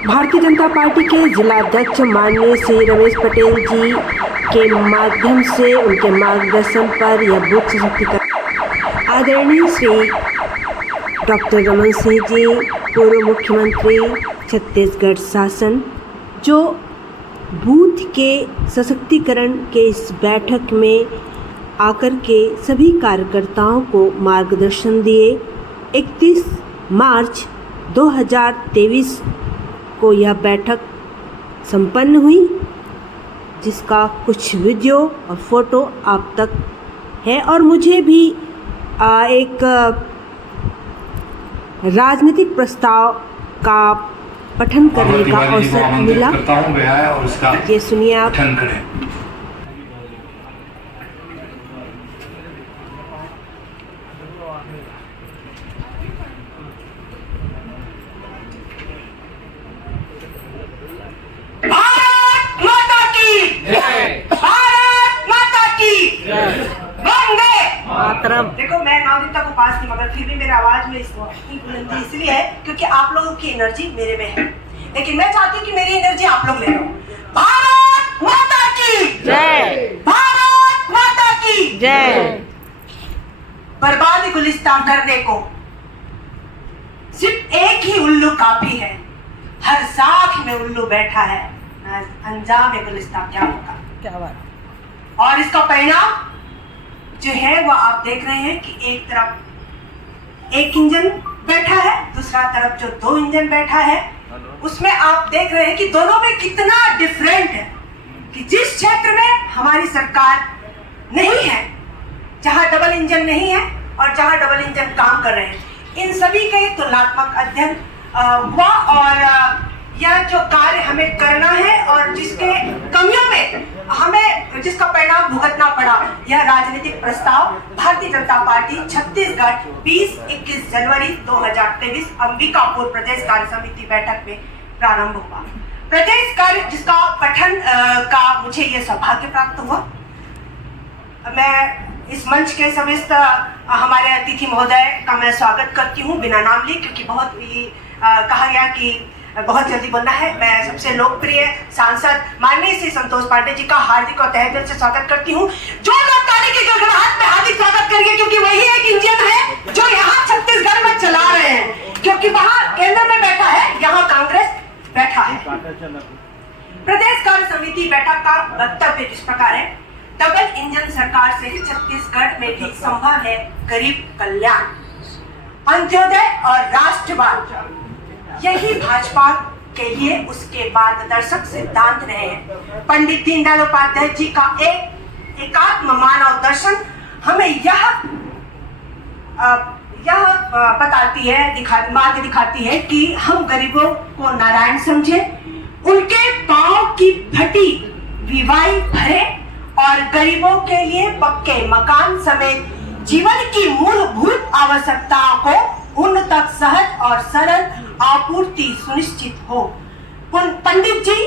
Bharatiya Janata party के जिलाध्यक्ष माननीय श्री रमेश पटेल जी के माध्यम से उनके मार्गदर्शन पर यह बूथ सशक्तिकरण आदरणीय श्री डॉक्टर रमन सिंह जी, पूर्व मुख्यमंत्री छत्तीसगढ़ शासन, जो बूथ के सशक्तिकरण के इस बैठक में आकर के सभी कार्यकर्ताओं को मार्गदर्शन दिए। 31 मार्च 2023 को यह बैठक संपन्न हुई, जिसका कुछ वीडियो और फोटो आप तक है। और मुझे भी एक राजनीतिक प्रस्ताव का पठन करने का अवसर मिला। ये सुनिए आप। देखो, मैं 9 दिन तक उपास थी, मगर फिर भी मेरी आवाज में इतनी बुलंदी इसलिए है क्योंकि आप लोगों की एनर्जी मेरे में है, लेकिन मैं चाहती हूँ कि मेरी एनर्जी आप लोग ले लो। भारत माता की जय, भारत माता की जय। बर्बादी गुलिस्तान करने को सिर्फ एक ही उल्लू काफी है, हर साख में उल्लू बैठा है, अंजाम गुलिस्तान क्या होगा। क्या बात। और इसका परिणाम जो है वो आप देख रहे हैं कि एक तरफ एक इंजन बैठा है, दूसरा तरफ जो 2 इंजन बैठा है, उसमें आप देख रहे हैं कि दोनों में कितना डिफरेंट है। कि जिस क्षेत्र में हमारी सरकार नहीं है, जहां डबल इंजन नहीं है और जहां डबल इंजन काम कर रहे हैं, इन सभी के तुलनात्मक अध्ययन हुआ और यह जो कार्य हमें करना है और जिसके कमियों में हमें जिसका परिणाम भुगतना पड़ा, यह राजनीतिक प्रस्ताव भारतीय जनता पार्टी छत्तीसगढ़ 20-21 जनवरी 2023 अंबिकापुर प्रदेश कार्य समिति बैठक में प्रारंभ हुआ। प्रदेश कार्य जिसका पठन का मुझे यह सौभाग्य प्राप्त हुआ। मैं इस मंच के समस्त हमारे अतिथि महोदय का मैं स्वागत करती हूँ बिना नाम लिए, क्योंकि बहुत ही कहा गया कि बहुत जल्दी बोलना है। मैं सबसे लोकप्रिय सांसद माननीय श्री संतोष पांडे जी का हार्दिक और तहे दिल से स्वागत करती हूँ। जो लोग ताली के गड़गड़ाहट में हार्दिक स्वागत करेंगे, क्योंकि वही एक इंजन है जो यहाँ छत्तीसगढ़ में चला रहे हैं, क्योंकि वहाँ केंद्र में बैठा है, यहाँ कांग्रेस बैठा है। प्रदेश कार्य समिति बैठक का वक्तव्य इस प्रकार है। डबल इंजन सरकार से छत्तीसगढ़ में भी संभव है गरीब कल्याण, अंत्योदय और राष्ट्रवाद, यही भाजपा के लिए उसके मार्गदर्शक सिद्धांत रहे हैं। पंडित दीनदयाल उपाध्याय जी का एकात्म मानव दर्शन हमें यह बताती है, मार्ग दिखाती है कि हम गरीबों को नारायण समझे, उनके पांव की फटी विवाही भरे और गरीबों के लिए पक्के मकान समेत जीवन की मूलभूत आवश्यकताओं को उन तक सहज और सरल आपूर्ति सुनिश्चित हो। पंडित जी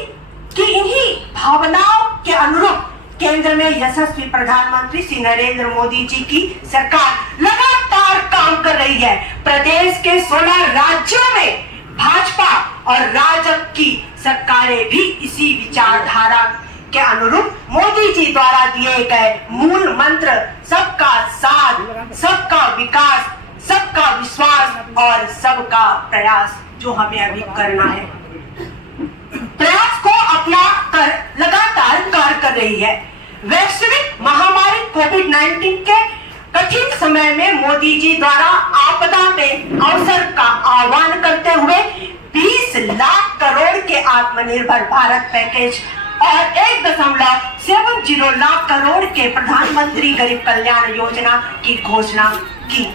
की इन्हीं भावनाओं के अनुरूप केंद्र में यशस्वी प्रधानमंत्री श्री नरेंद्र मोदी जी की सरकार लगातार काम कर रही है। प्रदेश के 16 राज्यों में भाजपा और राजग की सरकारें भी इसी विचारधारा के अनुरूप मोदी जी द्वारा दिए गए मूल मंत्र सबका साथ, सबका विकास, सबका विश्वास और सबका प्रयास जो हमें अभी करना है, प्रयास को अपना कर लगातार कार्य कर रही है। वैश्विक महामारी कोविड-19 के कठिन समय में मोदी जी द्वारा आपदा में अवसर का आह्वान करते हुए 20 लाख करोड़ के आत्मनिर्भर भारत पैकेज और 1.70 लाख करोड़ के प्रधानमंत्री गरीब कल्याण योजना की घोषणा की।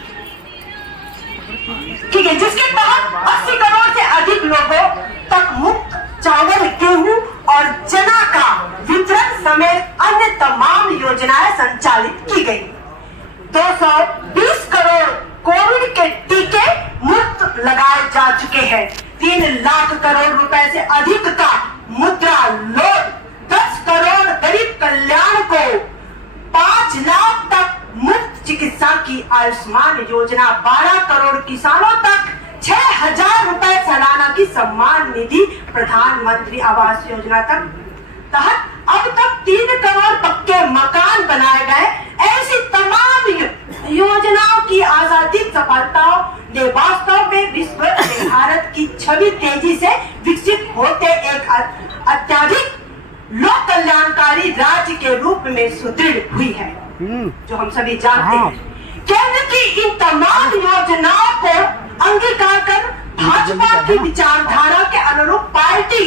ठीक है, जिसके तहत 80 करोड़ से अधिक लोगों तक मुफ्त चावल, गेहूं और चना का वितरण समेत अन्य तमाम योजनाएं संचालित की गई। 220 करोड़ कोविड के टीके मुफ्त लगाए जा चुके हैं। 3 लाख करोड़ रुपए से अधिक का मुद्रा लोन, 10 करोड़ गरीब कल्याण को 5 लाख तक मुफ्त चिकित्सा की आयुष्मान योजना, 12 करोड़ किसानों तक 6,000 रुपए सालाना की सम्मान निधि प्रधानमंत्री आवास योजना तहत अब तक 3 करोड़ पक्के मकान बनाए गए। ऐसी तमाम योजनाओं की आजादी सफलताओं ने वास्तव में विश्व में भारत की छवि तेजी से विकसित होते एक अत्यधिक लोक कल्याणकारी राज्य के रूप में सुदृढ़ हुई है, जो हम सभी जानते हैं। केंद्र की इन तमाम योजनाओं को अंगीकार कर भाजपा की विचारधारा के अनुरूप पार्टी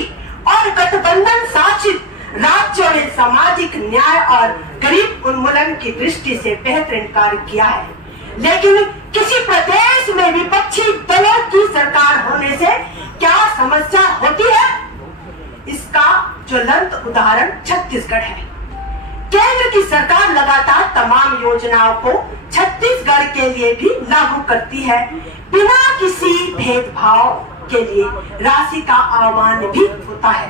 और गठबंधन शासित राज्यों ने सामाजिक न्याय और गरीब उन्मूलन की दृष्टि से बेहतरीन कार्य किया है। लेकिन किसी प्रदेश में विपक्षी दलों की सरकार होने से क्या समस्या होती है, इसका ज्वलंत उदाहरण छत्तीसगढ़ है। केंद्र की सरकार लगातार तमाम योजनाओं को छत्तीसगढ़ के लिए भी लागू करती है, बिना किसी भेदभाव के लिए राशि का आह्वान भी होता है।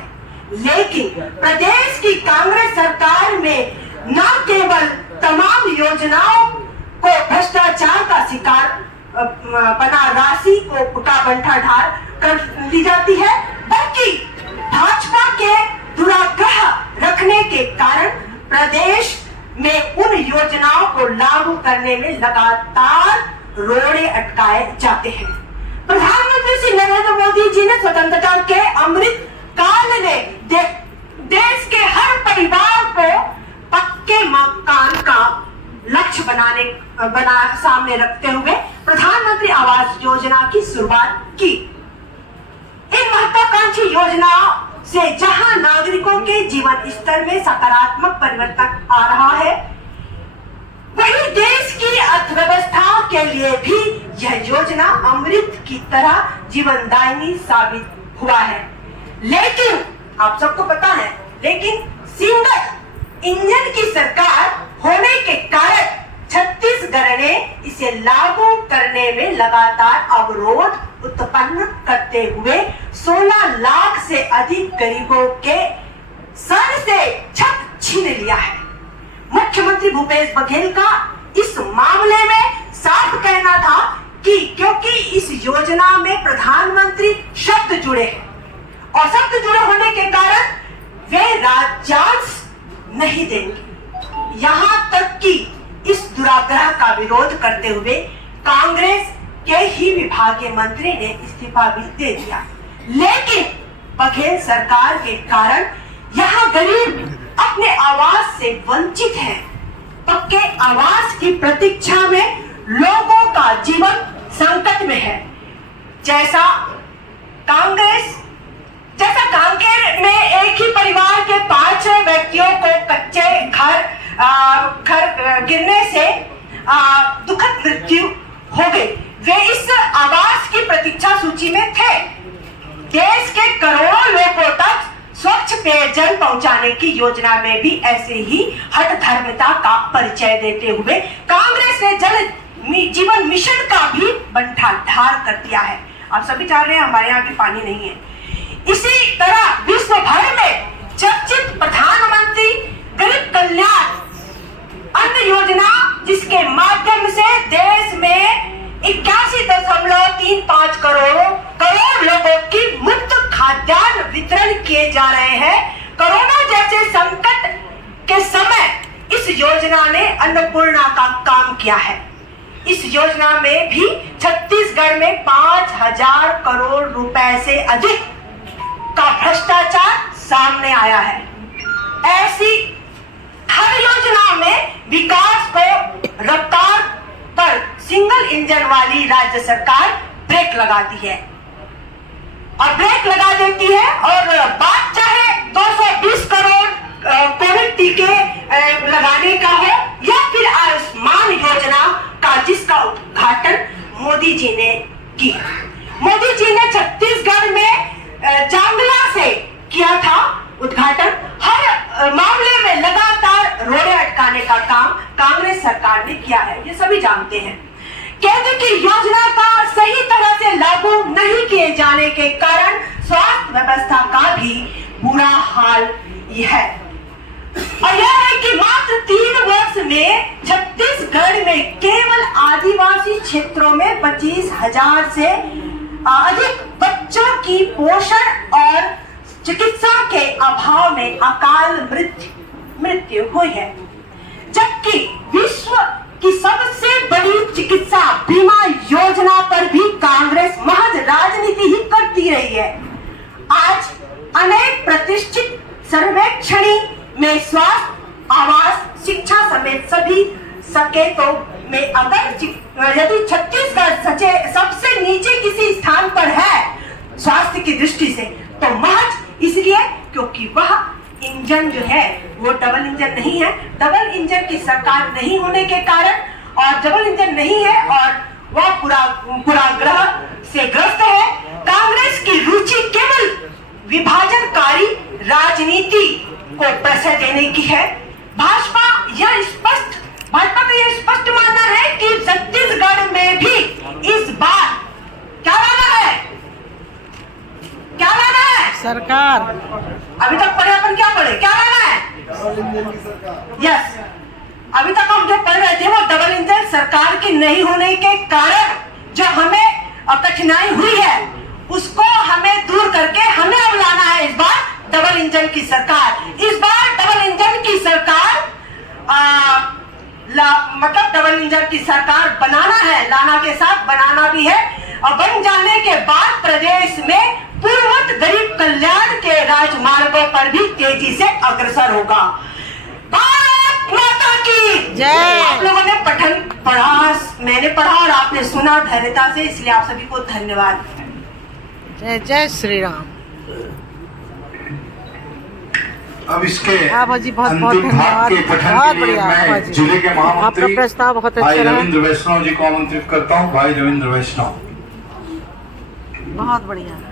लेकिन प्रदेश की कांग्रेस सरकार में न केवल तमाम योजनाओं को भ्रष्टाचार का शिकार बना राशि को उठा-बंठा कर ली जाती है, बल्कि भाजपा के दुराग्रह रखने के कारण प्रदेश में उन योजनाओं को लागू करने में लगातार रोड़े अटकाए जाते हैं। प्रधानमंत्री श्री नरेंद्र मोदी जी ने स्वतंत्रता के अमृत काल में देश के हर परिवार को पक्के मकान का लक्ष्य सामने रखते हुए प्रधानमंत्री आवास योजना की शुरुआत की। इन महत्वाकांक्षी योजनाओं से जहां नागरिकों के जीवन स्तर में सकारात्मक परिवर्तन आ रहा है, वहीं देश की अर्थव्यवस्था के लिए भी यह योजना अमृत की तरह जीवनदायिनी साबित हुआ है। लेकिन आप सबको पता है, लेकिन सिंगल इंजन की सरकार होने के कारण छत्तीसगढ़ ने इसे लागू करने में लगातार अवरोध उत्पन्न करते हुए 16 लाख से अधिक गरीबों के सर से छत छीन लिया है। मुख्यमंत्री भूपेश बघेल का इस मामले में साफ कहना था कि क्योंकि इस योजना में प्रधानमंत्री शब्द जुड़े हैं और शब्द जुड़े होने के कारण वे राज्यांश नहीं देंगे। यहाँ तक कि इस दुराग्रह का विरोध करते हुए कांग्रेस के ही विभागीय मंत्री ने इस्तीफा भी दे दिया। लेकिन बघेल सरकार के कारण यहाँ गरीब अपने आवास से वंचित हैं। पक्के आवास की प्रतीक्षा में लोगों का जीवन संकट में है। जैसा कांकेर में एक ही परिवार के 5 व्यक्तियों को कच्चे घर गिरने से दुखद मृत्यु हो गई। वे इस आवास की प्रतीक्षा सूची में थे। देश के करोड़ों लोगों तक स्वच्छ पेयजल पहुंचाने की योजना में भी ऐसे ही हठधर्मिता का परिचय देते हुए कांग्रेस ने जल जीवन मिशन का भी बंटाढार कर दिया है। आप सभी जान रहे हैं हमारे यहाँ भी पानी नहीं है। इसी तरह विश्व भर में चर्चित प्रधानमंत्री गरीब कल्याण अन्न योजना, जिसके माध्यम से देश में 81.35 करोड़ लोगों की मुफ्त खाद्यान्न वितरण किए जा रहे हैं। कोरोना जैसे संकट के समय इस योजना ने अन्नपूर्णा का काम किया है। इस योजना में भी छत्तीसगढ़ में 5,000 करोड़ रुपए से अधिक का भ्रष्टाचार सामने आया है। ऐसी हर योजना में विकास को रफ्तार पर सिंगल इंजन वाली राज्य सरकार ब्रेक लगाती है और ब्रेक लगा देती है। और बात चाहे 220 करोड़ कोविड टीके लगाने का हो या फिर आयुष्मान योजना का, जिसका उद्घाटन मोदी जी ने किया। मोदी जी ने छत्तीसगढ़ में जांगला से किया था उद्घाटन। हर मामले में लगातार रोड़े अटकाने का काम कांग्रेस सरकार ने किया है, ये सभी जानते हैं। केंद्र की योजना का सही तरह से लागू नहीं किए जाने के कारण स्वास्थ्य व्यवस्था का भी बुरा हाल है। और यह है कि मात्र 3 वर्ष में छत्तीसगढ़ में केवल आदिवासी क्षेत्रों में 25,000 से अधिक बच्चों की पोषण और चिकित्सा के अभाव में अकाल मृत्यु हुई है, जबकि विश्व की सबसे बड़ी चिकित्सा बीमा योजना पर भी कांग्रेस महज राजनीति ही करती रही है। आज अनेक प्रतिष्ठित सर्वेक्षणी में स्वास्थ्य, आवास, शिक्षा समेत सभी संकेतों में अगर यदि छत्तीसगढ़ सबसे नीचे किसी स्थान पर है स्वास्थ्य की दृष्टि से, तो महज इसलिए क्योंकि वह इंजन जो है वो डबल इंजन नहीं है। डबल इंजन की सरकार नहीं होने के कारण, और डबल इंजन नहीं है और वह पूरा ग्रह से ग्रस्त है। कांग्रेस की रुचि केवल विभाजनकारी राजनीति को पैसे देने की है। भाजपा का यह स्पष्ट मानना है कि छत्तीसगढ़ में भी इस बार क्या लाना है सरकार। अभी तक पढ़े अपन, क्या पढ़े, क्या लाना है? यस, अभी तक हम जो पढ़ रहे थे वो डबल इंजन सरकार की नहीं होने के कारण जो हमें कठिनाई हुई है उसको हमें दूर करके हमें अब लाना है इस बार डबल इंजन की सरकार। इस बार डबल इंजन की सरकार मतलब डबल इंजन की सरकार बनाना है, लाना के साथ बनाना भी है, और बन जाने के बाद प्रदेश में पूर्ववत गरीब कल्याण के राजमार्गों पर भी तेजी से अग्रसर होगा। भारत माता की जय। आप लोगों ने पठन पढ़ा, मैंने पढ़ा और आपने सुना धैर्यता से, इसलिए आप सभी को धन्यवाद। जय जय श्री राम। अब इसके जी बहुत बहुत अंतिम भाग के धन्यवाद। पठन बहुत के लिए बढ़िया मैं जिले के आपका महामंत्री प्रस्ताव बहुत भाई अच्छा रहा। रविंद्र वैष्णव जी को आमंत्रित करता हूँ। भाई रविंद्र वैष्णव। बहुत बढ़िया।